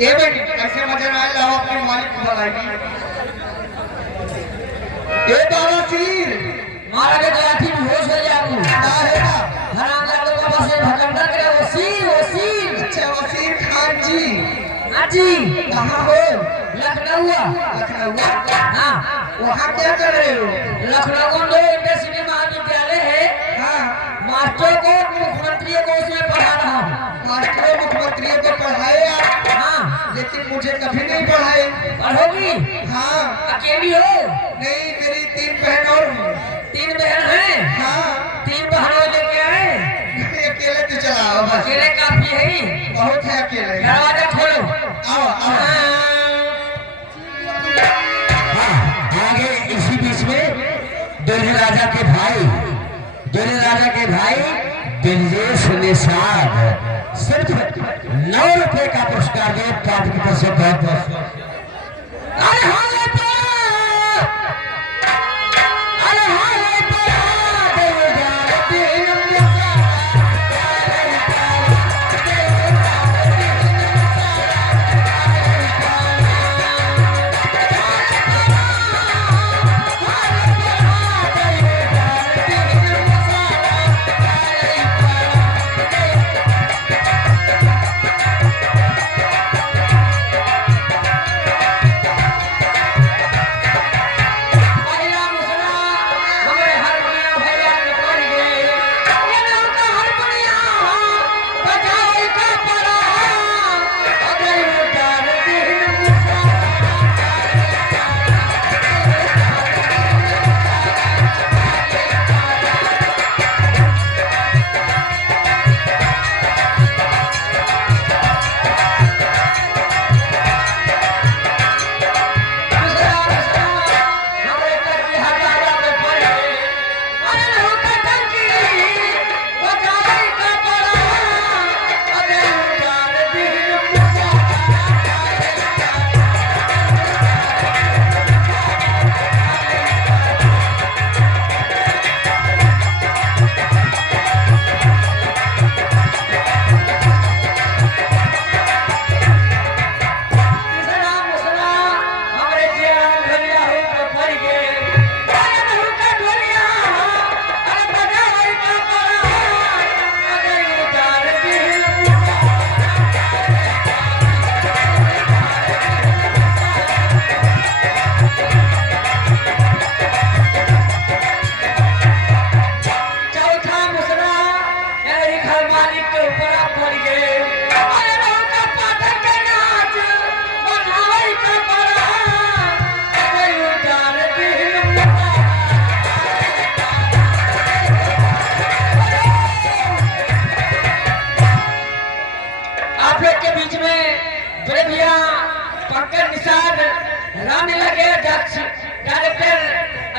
ए बेटी ऐसे मजा ना लाओ अपने मालिक को भगाएगी। ए बाबा सिर मारा के गलाठी में होश हो जाऊं रहेगा हराम लाडो का बस भटकता करे वसीर अच्छा वसीर खान जी हाजी कहाँ हो? लखनऊ लखनऊ। हां वहाँ क्या कर रहे हो? लखनऊ में यूनिवर्सिटी महाविद्यालय है हाँ मास्टर को मुख्यमंत्री को उसमें पढ़ा रहा हूँ। मास्टर मुख्यमंत्री को पढ़ाए आप, हाँ लेकिन मुझे कभी नहीं पढ़ाए। पढ़ोगी हाँ अकेली हो? नहीं, मेरी 3 बहन और हूँ। 3 बहन हैं? हाँ 3 बहनों लेके आए? नहीं, अकेले तो चलाओ बस। अकेले काफी है, बहुत है अकेले। दरवाजा खोलो। आओ आओ। आगे इसी बीच में दुर्जय राजा के भाई दिलजेश निषाद सिर्फ 9 रुपए का पुरस्कार दिए पार्टी की तरफ से बहुत बहुत।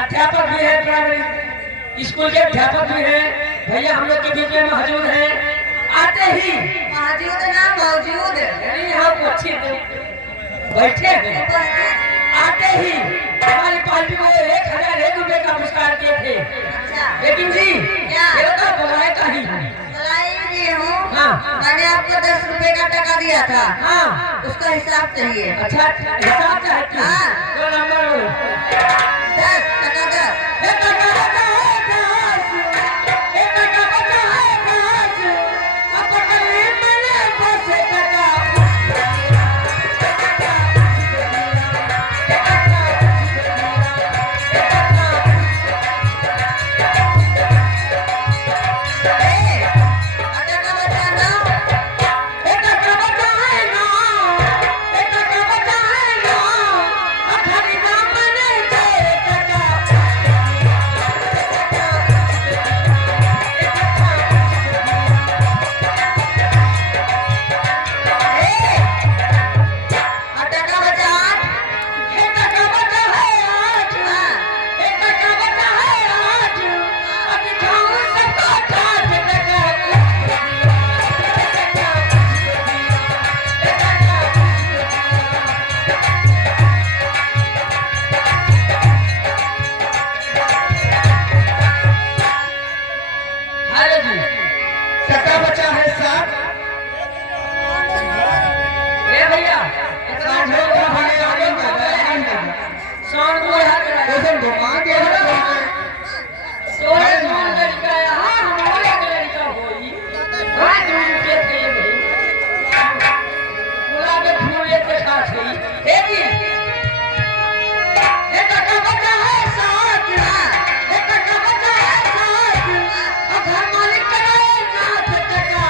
अध्यापक भी है, प्राइमरी स्कूल के अध्यापक भी हैं। भैया हम लोग के बीच में मौजूद हैं। आते ही मौजूद ना मौजूद यहाँ अच्छी बैठे हैं। आते ही हमारी पार्टी को 1001 रुपए का पुरस्कार दिए थे। अच्छा लेकिन जी ये तो बुलाए कहीं हूँ। हाँ मैंने आपको 10 रुपए का टका दिया था। हाँ उसका हिसाब चाहिए। अच्छा हिसाब चाहती है। हाँ। तो नंबर 10 टका 10 टका साढ़े का सोन को हर ऐसे घुमा के सोए सोन लड़का है हां हमारे लड़का होई हां दूर के थे भाई गुलाब के फूल लेके खा थी ए जी ए टका बचा है साथ ए टका बचा है साथ और घर मालिक कराए नाथ टका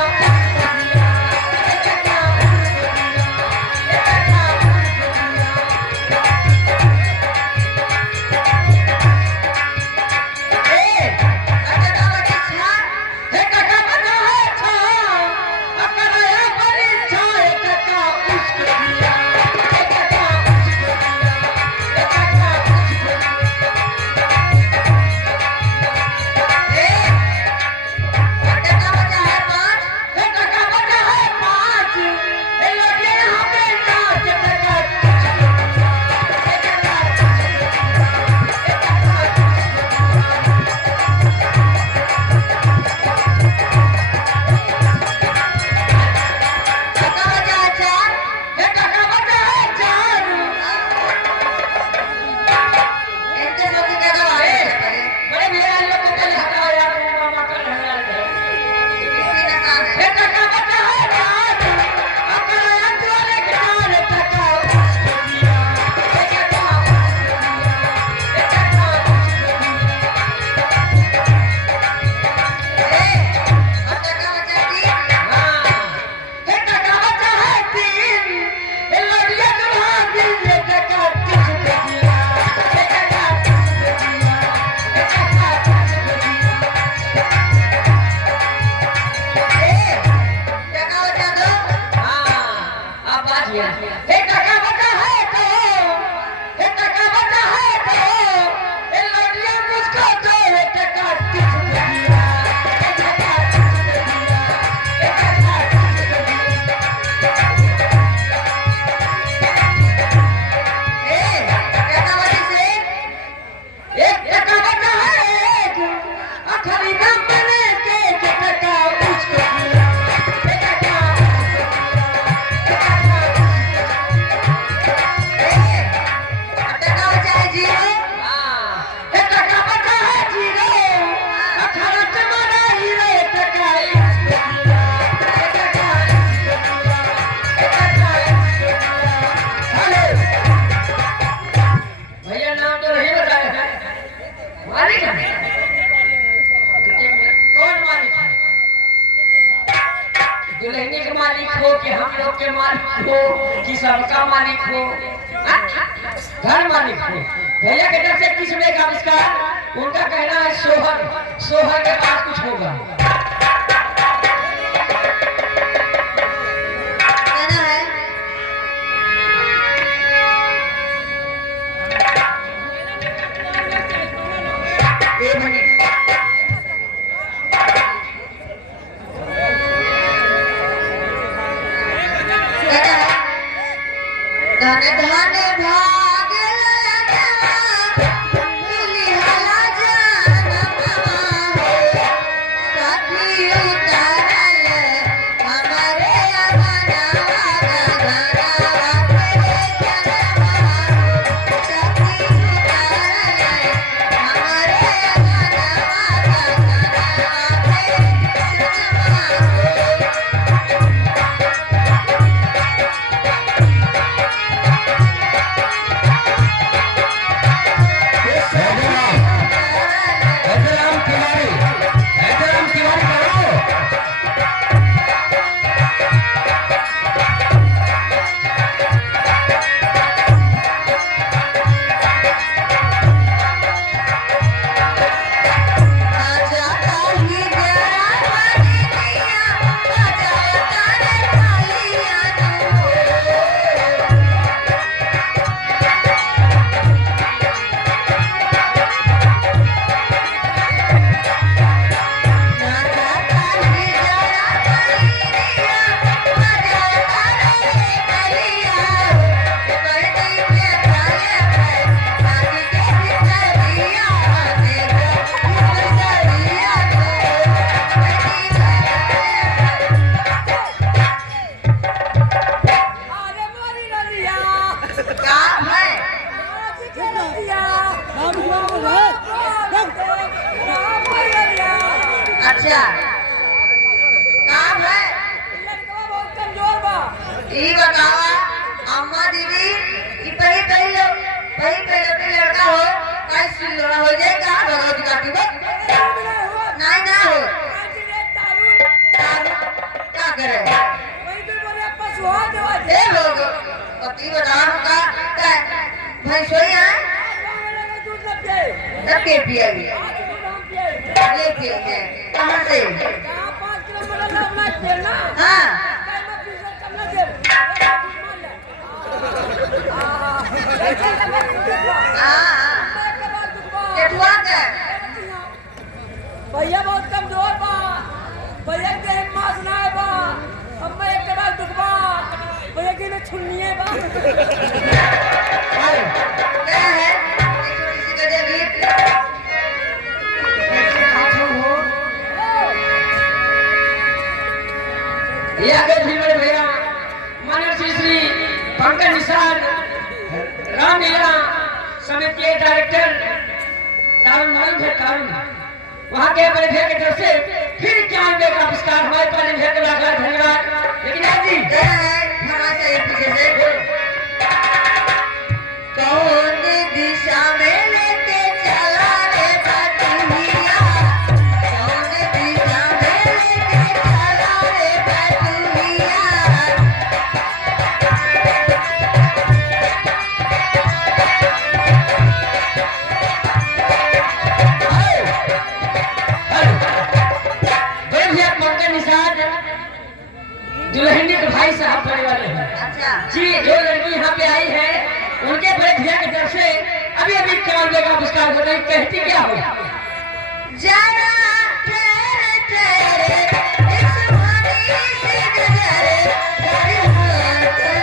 दुल्हनी के मालिक हो कि हम लोग के मालिक हो कि सबका मालिक हो घर मालिक हो भैया के तरफ से किस में का आविष्कार उनका कहना है सोहर सोहर के पास कुछ होगा कहना है ए मनी धन धन भाग लगवा मिली हला जानवा हो सखी उतारल हमारे अगनवा गगनवा तेरे जनवा हो सखी उतारल हमारे अगनवा गगनवा तेरे जनवा हो क्या है? अच्छा काम है ये बतावा अम्मा दीदी कि पही लड़का हो कहीं सिलवा हो जाएगा भगवती का टूबक नहीं ना हो क्या करे ए लोग पति बतावा का भैंसोई है जब के पिएगी ले पिएंगे कहाँ से हाँ भैया बहुत कमजोर बा भैया के मास ना है बा अम्मा एक के बाद दुख बा भैया के लिए छुन्निए बा क्या है एक छोटी सी गजब गीत ये आगे भी बड़े भैया मानव श्री पंकज निषाद रामलीला समिति के डायरेक्टर तारुण मालूम है तारुण वहाँ के बड़े भैया की तरफ से फिर क्या का पुरस्कार हमारे पास भैया को लगा धन्यवाद। लेकिन आज जी क्या है हमारा से पीछे से कौन दिशा में लेके चला रे बटुहिया कौन दिशा में लेके चला रे बटुहिया दुल्हनी के भाई साहब बड़े वाले हैं अच्छा जी जो लड़की यहाँ पे आई है उनके बड़े भैया की तरफ से अभी अभी 94 का पुरस्कार होता है कहती क्या हो जरा तेरे तेरे इस वाणी से गुजरे तेरी हाथ दे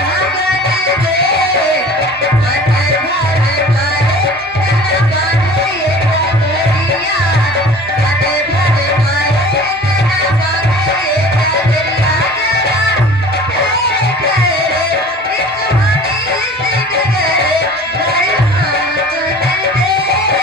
भागन दे मन भर मारे तन बांधे ये डगरिया मन भर मारे तन बांधे ये डगरिया जरा तेरे तेरे इस वाणी से गुजरे तेरी हाथ दे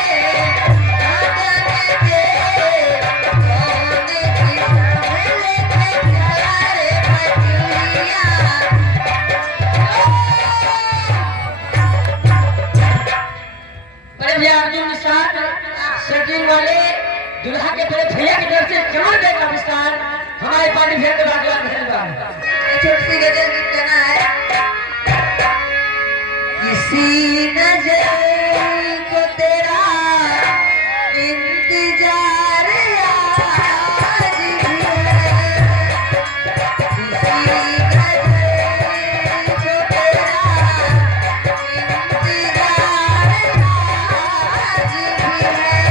बड़े भैया अर्जुन निषाद सर्किल वाले दुल्हा के बड़े भैया की तरफ से कमर देगा पुरस्कार हमारे पानी भैया को लगा धन्यवाद। छोटी सी गजल गीत गाना है किसी नजर को तेरा इंतजार आज भी है किसी नजर को तेरा इंतजार आज भी है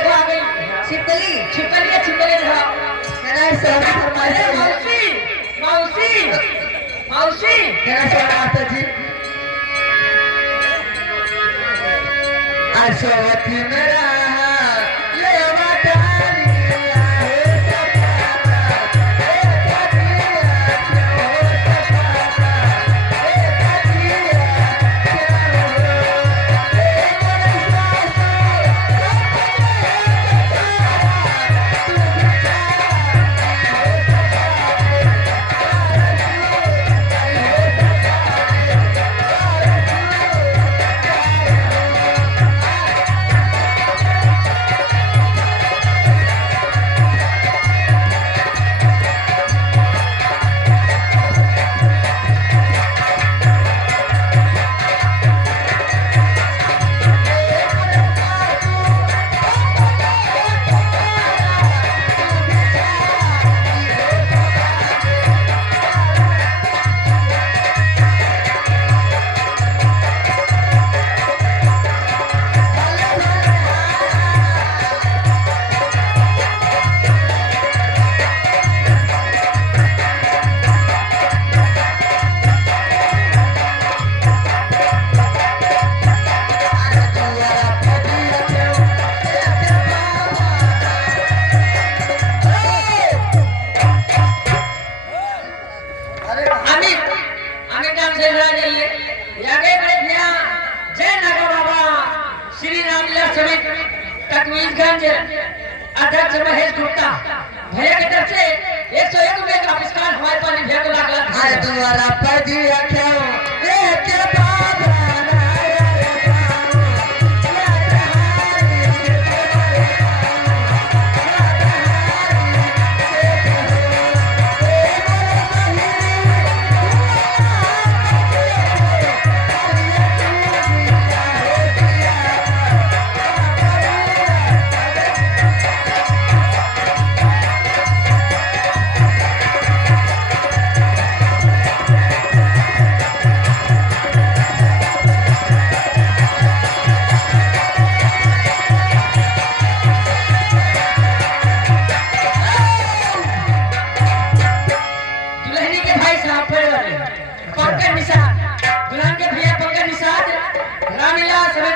छिपकली छिपकली छिपकली दिखाओ। मेरा सोना फरमाइश अरे है मौसी मौसी मौसी मेरा सोना मास्टर जी सोवती मेरा ले मटाली आहे सपाटा ए कटिया क्यों सपाटा ए कटिया अध्यक्ष महेश गुप्ता भैया की तरफ से 101 रुपए का पुरस्कार हमारे पास भैया को लाख लाख आज तुम्हारा पदिया क्यों लेके बाबा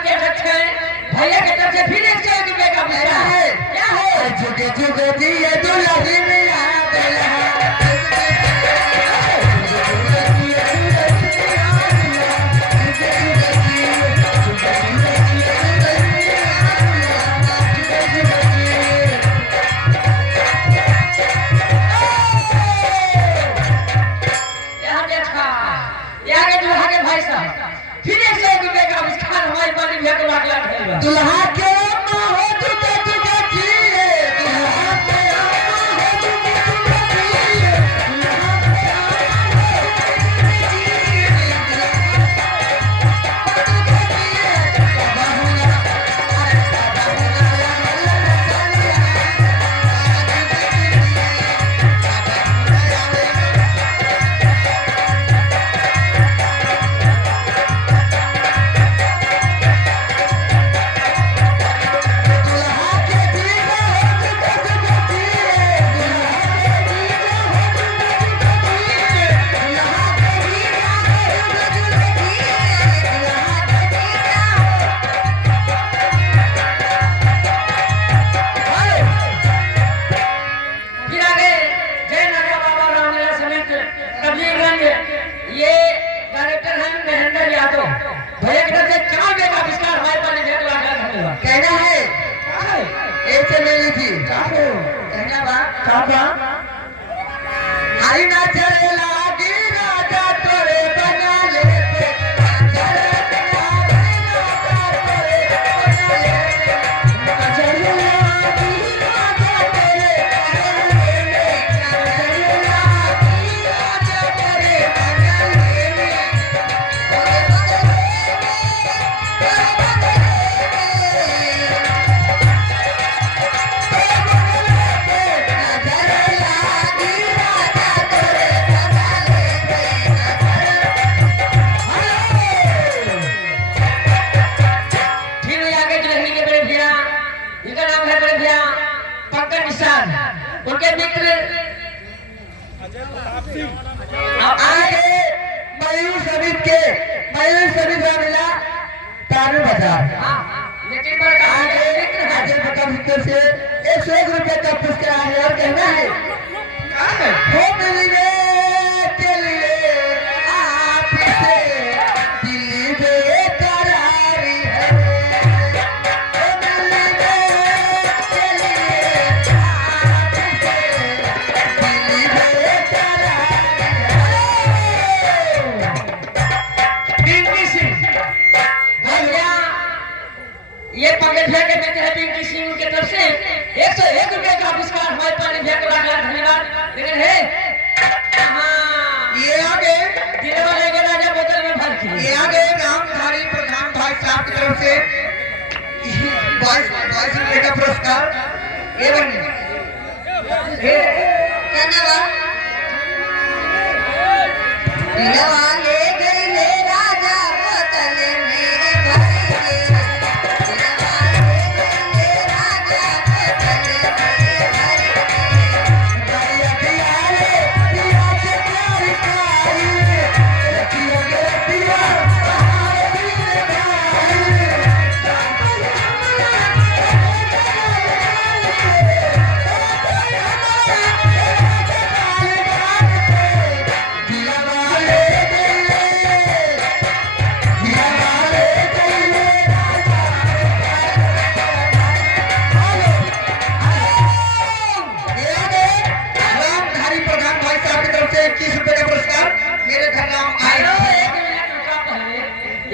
भैया की तरफ से फिर 101 रुपए का पुरस्कार है। क्या है जुगे जुगे दिए दुल्हन मिया यहाँ देखा यहाँ के दुल्हा के भाई साहब फिर 101 रुपए का पुरस्कार हमारे पास भैया को लाख लाख धन्यवाद। दुल्हा के माँ हो जुगे जुगे जिए दुल्हा के माँ हो जुगे जुगे जिए दुल्हा के माँ हो जुगे जिए भैया की तरफ से 4 रुपए का पुरस्कार हमारे पास भैया को लाख लाख धन्यवाद। कहना है एक से मिली थी कहना बा हरी ना चले लागी राजा तोरे बना ले उनके मित्र आगे मयूर समित का मिला तारू बाजार लेकिन बड़का आगे हाजिर बता मित्र से 101 रुपए का पुरस्कार है और कहना है हो मिलने के लिए आपसे दिल बेकरारी है हो मिलने के लिए आपसे दिल बेकरारी है। पिंकी सिंह भैया ये पंकज भैया के बेटे हैं पिंकी सिंह की तरफ से 101 रुपए का पुरस्कार हमारे पानी भैया को लाख लाख धन्यवाद। लेकिन है ये आगे दिले वाले के राजा बोतल में भर की ये आगे रामधारी प्रधान भाई साहब की तरफ से 22 रुपए का पुरस्कार ये बनी धन्यवाद दिलवा ले गई ले राजा बोतल मेरे भाई के दिलवा ले गई ले राजा बोतल मेरे भाई दिया दिया रे दिया के प्यार खाई रखियो के दिया हमारे दिल दिया वाले दिया वाले रामधारी प्रधान भाई साहब की तरफ से 21 रुपए का पुरस्कार मेरे घर नाम आए आयो एक मिनट रुका पहले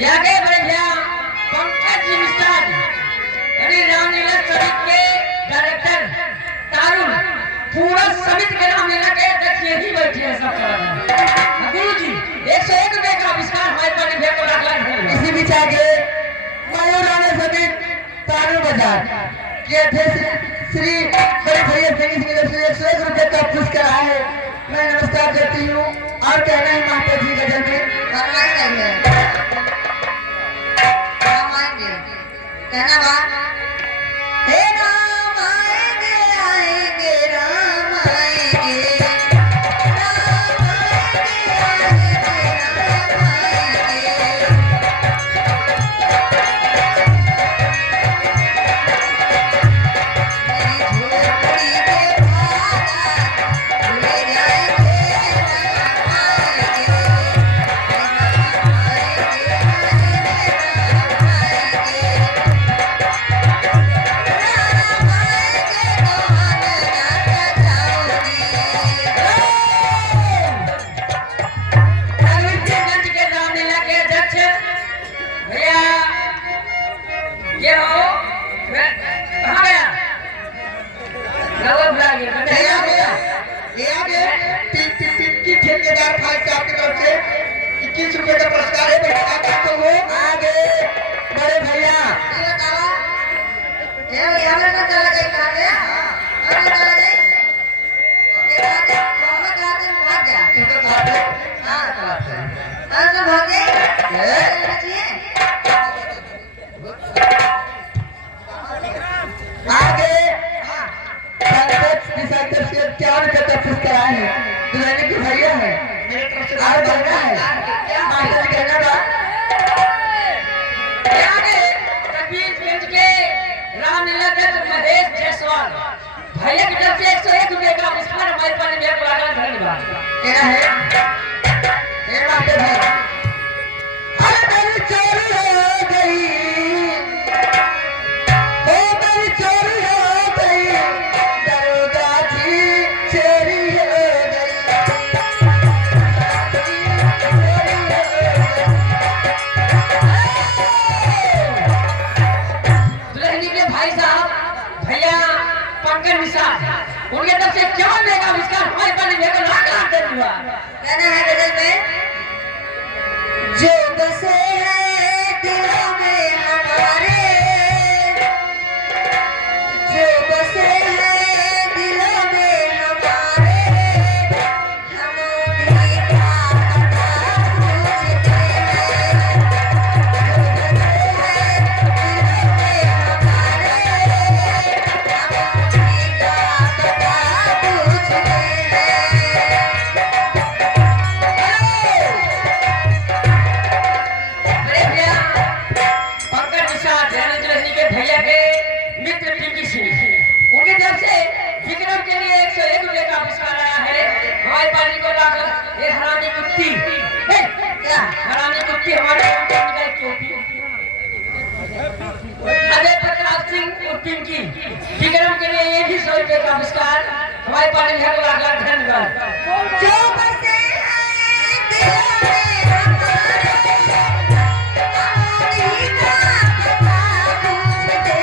ये आगे बढ़े भैया पंकज जी मिश्रा जी यानी रामलीला समिति के डायरेक्टर तारुण पूरा समिति के रामलीला के अध्यक्ष यही बैठे हैं सब गुरु जी 101 रुपए का पुरस्कार हमारे पानी भैया को लाख लाख धन्यवाद। इसी बीच आगे मयूराना समिति तारू बाजार के अध्यक्ष श्री बड़े भैया सिंह की तरफ से 101 रुपए का पुरस्कार आया है। मैं नमस्कार करती हूँ और कहना है माता जी गजल में फरमाइश आई है फरमाएंगे धन्यवाद हे राम आएंगे आएंगे राम आएंगे राम आएंगे आएंगे राम आएंगे मेरी झोपड़ी के बाहर ले जाएंगे राम आएंगे राम आएंगे राम आएंगे राम आएंगे तो मंच के रामलीला के अध्यक्ष भैया ये हो कहाँ गया नवाब भुला गया ये आगे पिंकी ठेकेदार भाई साहब की तरफ से 21 रुपए का पुरस्कार है। बच्चा तो वो आगे बड़े भैया ये बतावा ये हमें तो चला गई कहाँ गया हमें चला गई ये बात है हमें कहाँ से भाग गया तुमको कहा था हाँ हम तो भाग गए चाहिए आगे पंकज दिशा की तरफ से 4 रुपए का पुरस्कार आया है। दुल्हन की भैया है मेरी तरफ से और बढ़ना है मास्टर जी कहना बा आगे कबीरगंज के रामलीला अध्यक्ष महेश जायसवाल भैया की तरफ से 101 रुपए का पुरस्कार हमारे पानी भैया को लाख लाख धन्यवाद। कहना है ये मास्टर जी अरे मेरी चोरी हो गई ओ मेरी चोरी हो गई दरोगा जी चोरी हो गई दुल्हनी के भाई साहब भैया पंकज मिश्रा उनके तरफ से 51 रुपए का पुरस्कार हमारे पानी भैया को लाख लाख धन्यवाद। कहना है गजल में जो बसे हैं दिलों में हमारे जो बसे हैं दिलों में हमारे हम उन्हीं का पता पूछते हैं जो बसे हैं दिलों में हमारे हम उन्हीं का पता पूछते हैं कि हमारे टोपी अजय प्रताप सिंह और पिंकी विक्रम के लिए ये भी 100 रुपए का पुरस्कार हमारे पार्टी में है। लाख धन्यवाद। जो बसे हैं दिलों में हमारी बात पूछ दे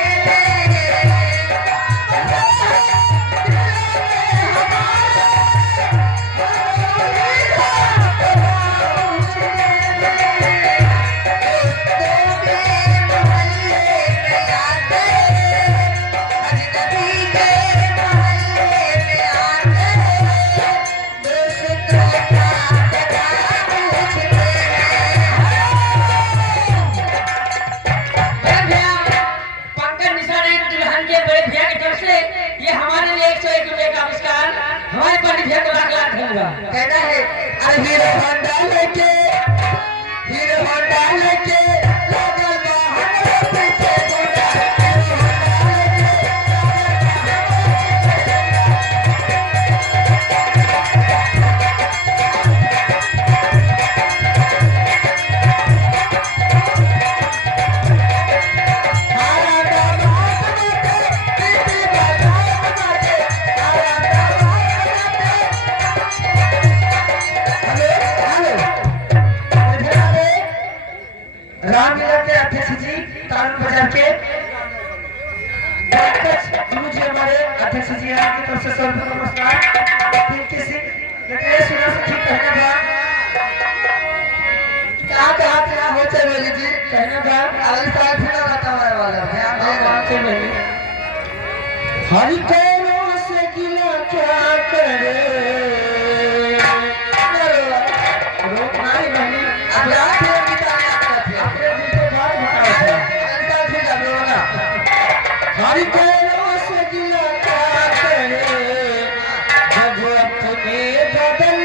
बड़े भैया पंकज मिश्रा ने दुल्हन के बड़े भैया की तरफ से ये हमारे लिए 101 रुपए का पुरस्कार हमारे पार्टी भैया को लाख धन्यवाद। कहना है अरे हीरो होंडा लेके लागल बा हमरे पीछे गुंडा हीरो होंडा रामलीला के अध्यक्ष जी तारू बाजार के गुरु जी हमारे अध्यक्ष जी हैं की तरफ से सर्व नमस्कार। पिंकी सिंह लेकिन सुना से ठीक कहना था क्या हो चल जी कहना था अगली साल फिर बताने वाला ध्यान दे हरि को से गिला क्या करे रोक नहीं बनी अब रात है हरि को से गिला क्या करे जब अपने बदल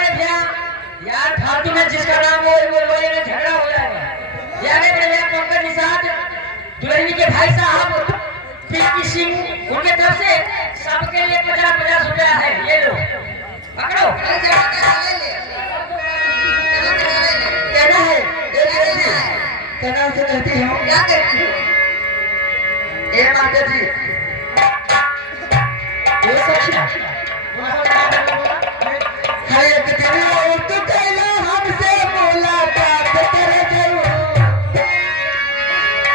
यार फालतू में जिसका नाम हो वो ये झगड़ा हो जाएगा। यानी भैया पंकज निषाद दुल्हनी के भाई साहब पिंकी सिंह उनके तरफ से सबके लिए 50-50 रुपया है। ये लो पकड़ो। कहना है कहना से कहती हूँ क्या कहती हो? ए माता जी ये सच्ची हर एक दिन और तो कहला हमसे मुलाकात कर जरूर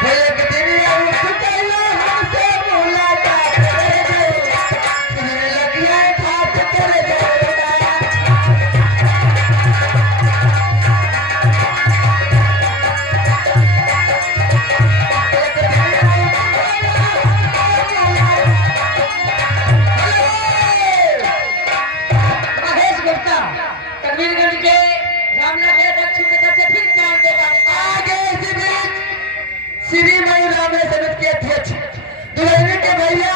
हर एक दिन और तो कहला हमसे मुलाकात कर जरूर फिर लगिया खात कर जरूर महेश गुप्ता तकबीरगंज के रामला के दक्षिण की तरफ से फिर चांद देगा। आगे इसी बीच श्री मई रामले समिति के अध्यक्ष दुल्हनी के भैया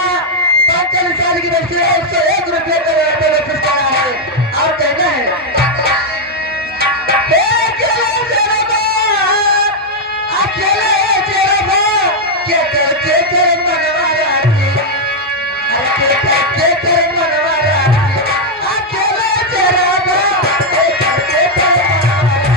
पंकज निषाद की तरफ से 101 रुपये का पुरस्कार है। और कहना है अकेले जरबा के करके मनवा राखी के करके मनवा राखी अकेले जरबा के करके मनवा राखी अकेला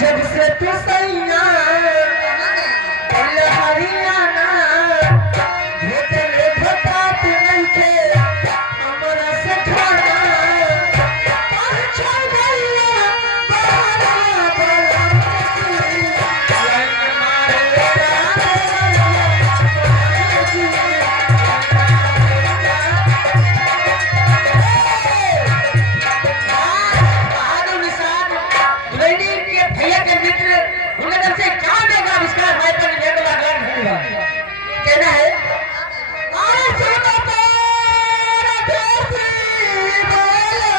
जब से तू सैया हरियाणा भेटले भेटात नहीं के हमरा से खाना पर चल गइया बहाना बलमती लाइन मारे भैया के मित्र उनके तरफ से क्या देगा आविष्कार हमारे पर भेंट लगा धन्यवाद कहना है अरे सुनो तेरा देसी बोले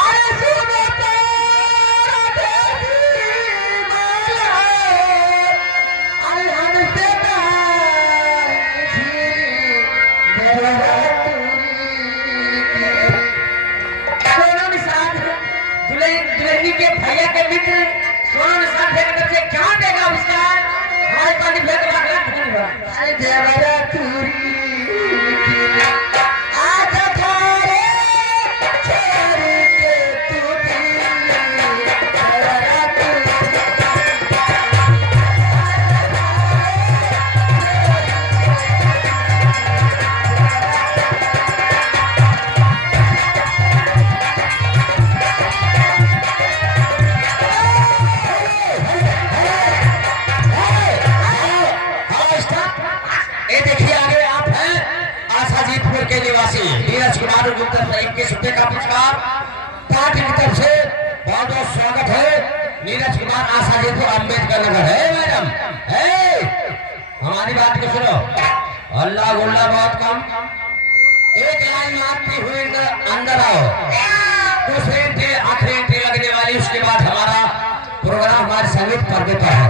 अरे सुनो तेरा देसी बोले अरे हमसे सोनू निषाद दुल्हनी के भैया के मित्र सोनू निषाद भैया की तरफ से क्या देगा आविष्कार हमारे पास भेंट लगा धन्यवाद अरे देवरा तुरी आज थारे छोड़ के तू भी देवरा तुरी ये देखिए आगे आप हैं आशाजीतपुर के निवासी नीरज कुमार गुप्ता साहिब के सुबह का पुरस्कार पार्टी की तरफ से बहुत बहुत स्वागत है नीरज कुमार आशाजीतपुर अम्बेडकर नगर है मैडम है हमारी बात को सुनो अल्लाह गुल्ला बहुत कम एक लाइन मारती हुई अंदर आओ दूसरे एंट्री आखिरी एंट्री लगने वाली उसके बाद हमारा प्रोग्राम हमारे संगीत पर्दे पर है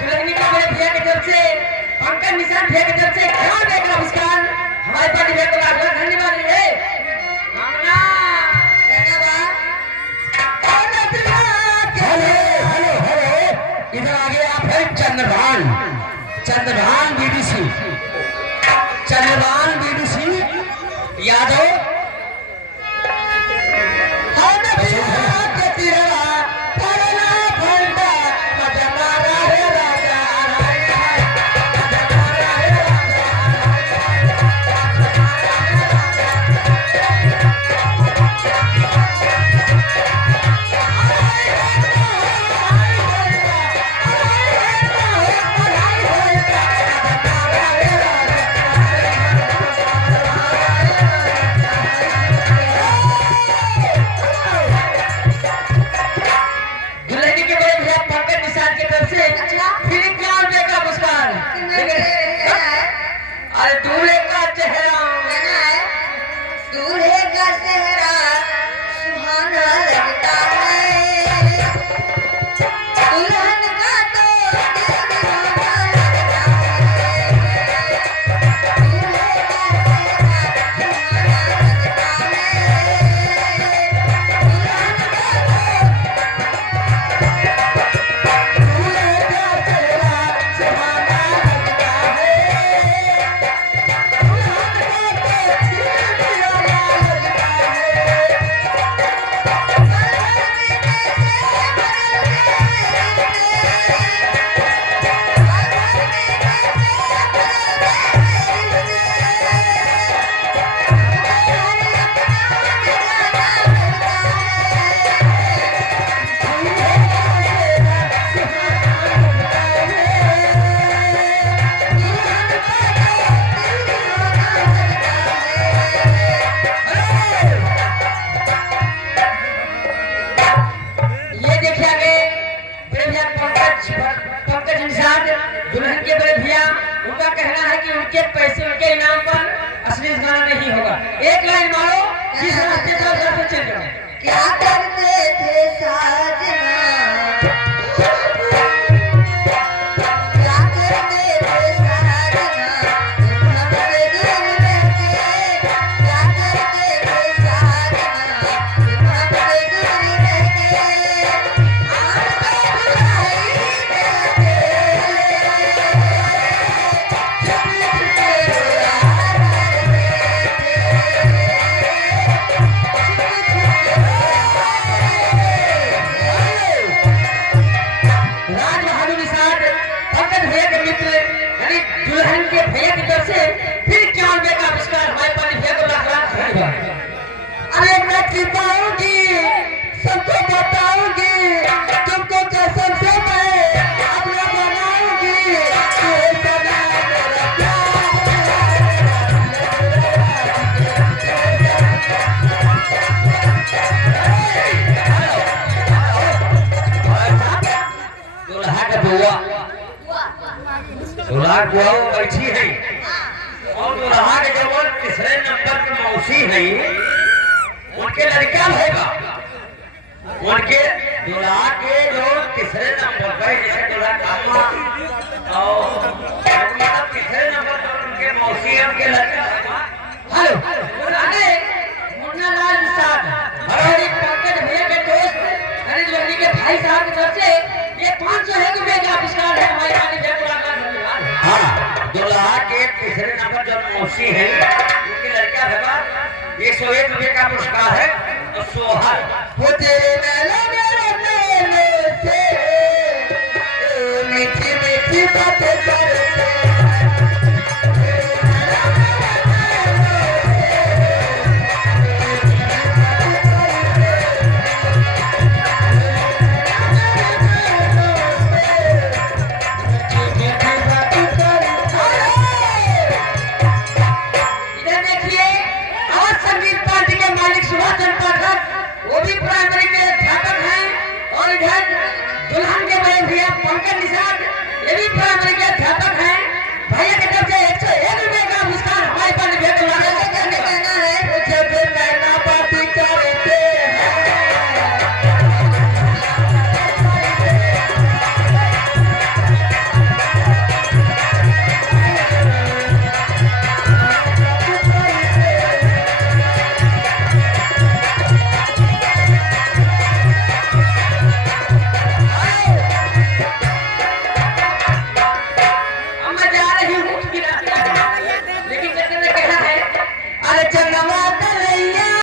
दुल्हनी का मेरे भैया की तरफ से पंकज निशान भैया की तरफ से क्या देगा आविष्कार हमारे पार्टी भैया को लाख धन्यवाद है हेलो इधर आगे आप है चंद्रभान बीडीसी यादव अरे मैं छिपाऊंगी, सबको बताऊंगी, तुमको कसम से मैं अपना बनाऊंगी। ये सदा मेरा दुल्हा का बुआ दुल्हा बुआ वो बैठी है और दुल्हा के जो वो तीसरे नंबर की मौसी है उनके लड़का होगा। उनके दुल्हा के जो तीसरे नंबर पर जैसे दुल्हा कामा और मतलब तीसरे नंबर पर उनके मौसी है उनके लड़का होगा। हेलो अरे मुन्ना लाल निषाद हमारे पंकज भैया के दोस्त अरे लड़की के भाई साहब की तरफ से ये 500 रुपए का आविष्कार है हमारे मैनेजर मुलाकात धन्यवाद। हाँ दुल्हा के तीसरे नंबर जो मौसी है उनके लड़का होगा 101 रुपए का पुरस्कार है। तो सोहर वो तेरे नैना मेरे नैनों से मीठी मीठी बातें करते। इधर देखिए आवाज संगीत पार्टी के मालिक सुभाष चंद्र पाठक वो भी प्राइमरी के अध्यापक हैं और इधर दुल्हन के बड़े भैया पंकज निषाद ये भी प्राइमरी के अध्यापक हैं। भैया की तरफ से 101 रुपए का